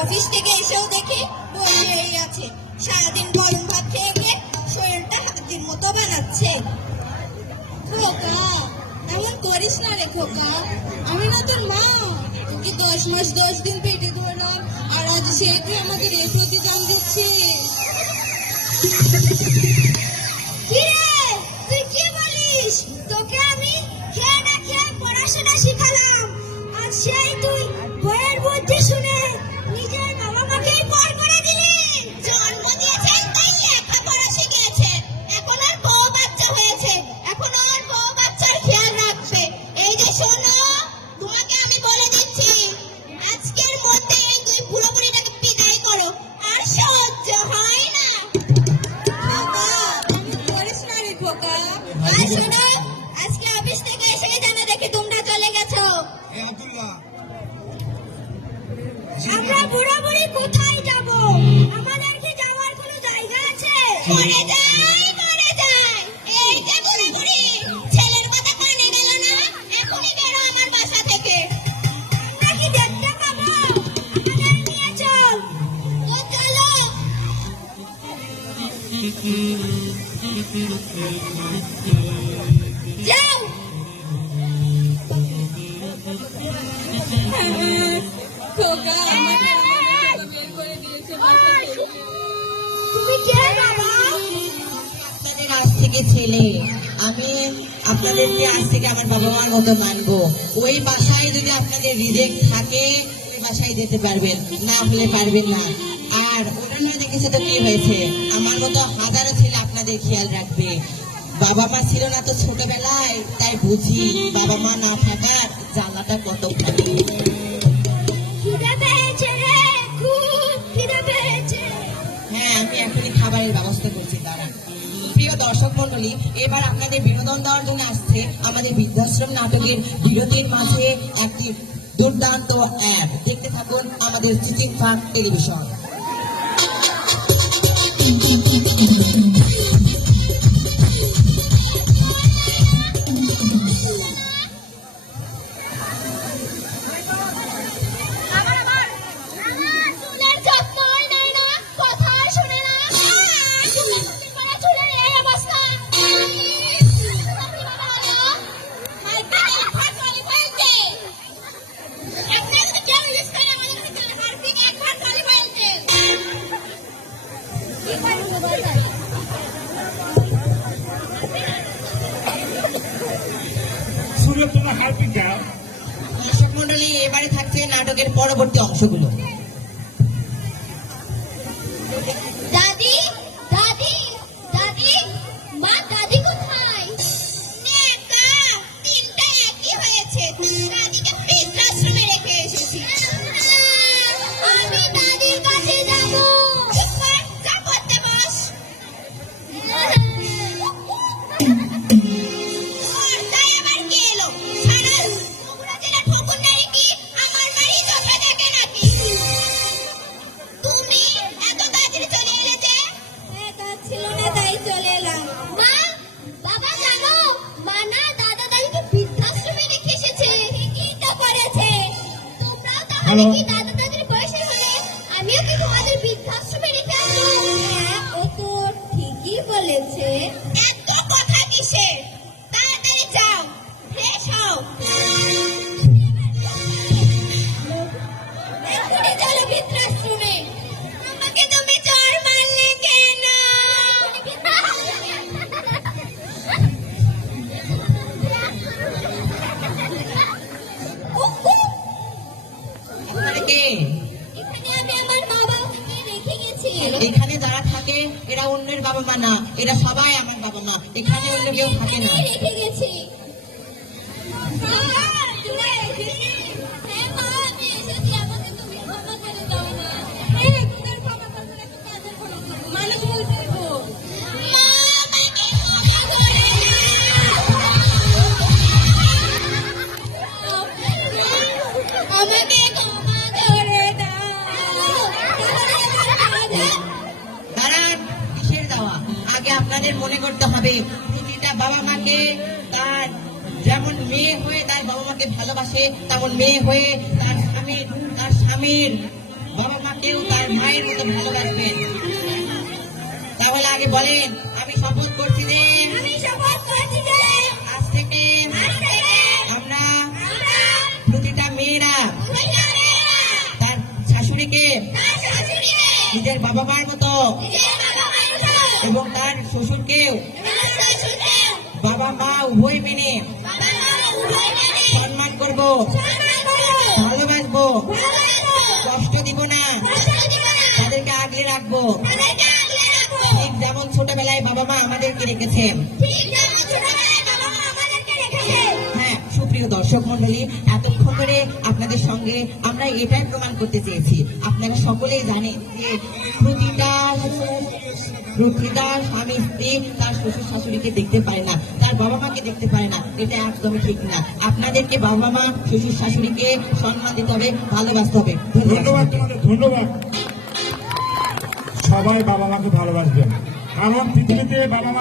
Office থেকে এসেও দেখি বসেই আছে, সারাদিন গরম ভাত খেয়ে গিয়ে শরীরটা হাতির মতো বানাচ্ছে। খোকা, এমন করিস না রে খোকা, আমি না তোর মা। তোকে 10 মাস 10 দিন পেটে ধরলাম, আর আজ সে তুই আমাদের এই প্রতিদান দিচ্ছিস। তুই কি বলিস? তোকে আমি খেয়ে না খেয়ে পড়াশোনা শিখালাম, আর সেই তুই বইয়ের বুদ্ধি শুনে নিজের বাবা মাকেই পর করে দিলি। জন্ম দিয়েছেন তাই লেখাপড়া শিখেছে, এখন আর বউ বাচ্চা হয়েছে, এখন আর বউ বাচ্চার খেয়াল রাখবে। এই যে শোনো, তোমাকে আমি বলে দিচ্ছি, আজকের মধ্যে এই দুই বুড়ো বুড়িটাকে বিদায় করো, আর সহ্য হয় না। করিস না রে খোকা। আর শোনো, আজকে অফিস থেকে এসে যেন দেখি তোমরা চলে গেছো। আমরা বুড়ো বুড়ি কোথায় যাব? আমাদের কি যাওয়ার কোনো জায়গা আছে? মরে যাই, মরে যাই। এই যে বুড়ো বুড়ি, ছেলের কথা কানে গেল না, এখনই বেরো আমার বাসা থেকে। আমরা কি দেখতে পাবো? আমাদের নিয়ে চল। ও চলো। যাও। খোকা, তুমি কে বাবা? আপনাদের আজ থেকে ছেলে, আমি আপনাদেরকে আজ থেকে আমার বাবা মার মতো মানবো। ওই বাসায় যদি আপনাদের রিজেক্ট থাকে ওই বাসায় যেতে পারবেন, না হলে পারবেন না। আর ওরা না দেখেছে তো কি হয়েছে, আমার মতো হাজারো ছেলে আপনাদের খেয়াল রাখবে। বাবা মা ছিল না তো ছোটবেলায়, তাই বুঝি বাবা মা না থাকার জ্বালাটা কত ভালো। হ্যাঁ, আমি এখনই খাবারের ব্যবস্থা করছি, দাঁড়ান। প্রিয় দর্শক মন্ডলী, এবার আপনাদের বিনোদন দেওয়ার জন্য আসছে আমাদের বৃদ্ধাশ্রম নাটকের বিরতির মাঝে একটি দুর্দান্ত অ্যাড। দেখতে থাকুন আমাদের চিচিৎসা টেলিভিশন। দর্শক মন্ডলী, এবারে থাকছে নাটকের পরবর্তী অংশগুলো। দাদি, দাদি, দাদি, মা দাদি কোথায়? তিনটা একই হয়েছে, দাদিকে বৃদ্ধাশ্রমে রেখে এসেছি। আমি দাদির কাছে যাব। যা করতে বস। দাদা দাদির বয়সের হলে আমিও কি তোমাদের বৃদ্ধাশ্রমে রেখে আসবো? ও তো ঠিকই বলেছে। এত কথা কিসের? তাড়াতাড়ি যাও, ফ্রেশ হও। এখনই চলো বৃদ্ধাশ্রমে। আমাকে তুমি চড় মারলে কেন? এখানে যারা থাকে এরা অন্যের বাবা মা না, এরা সবাই আমার বাবা মা। এখানে অন্য কেউ থাকে না। রেখে গেছি। যেমন মেয়ে হয়ে তার বাবা মাকে ভালোবাসে, তেমন মেয়ে হয়ে তার স্বামীর বাবা মাকেও তার মায়ের মতো ভালোবাসবেন। তাহলে আগে বলেন, আমি শপথ করছি যে আমি শপথ করছি যে আজ থেকে আমরা প্রতিটা মেয়েরা তার শাশুড়িকে নিজের বাবা মার মতো এবং তার শ্বশুরকেও বাবা মা উভয় মেনে সম্মান করব, ভালোবাসবো, কষ্ট দিব না, তাদেরকে আগলে রাখবো, ঠিক যেমন ছোটবেলায় বাবা মা আমাদেরকে রেখেছেন। হ্যাঁ, সুপ্রিয় দর্শক মন্ডলী, এতক্ষণ ধরে আপনাদের সঙ্গে আমরা এটাই প্রমাণ করতে চেয়েছি, আপনারা সকলেই জানেন যে প্রতিটা স্বামী স্ত্রী তার শ্বশুর শাশুড়িকে দেখতে পারে না, তার বাবা মাকে দেখতে পারে না, এটা একদমই ঠিক না। আপনাদেরকে বাবা মা শ্বশুর শাশুড়িকে সম্মান দিতে হবে, ভালোবাসতে হবে। ধন্যবাদ তোমাদের, ধন্যবাদ। সবাই বাবা মাকে ভালোবাসবেন, কারণ পৃথিবীতে বাবা মা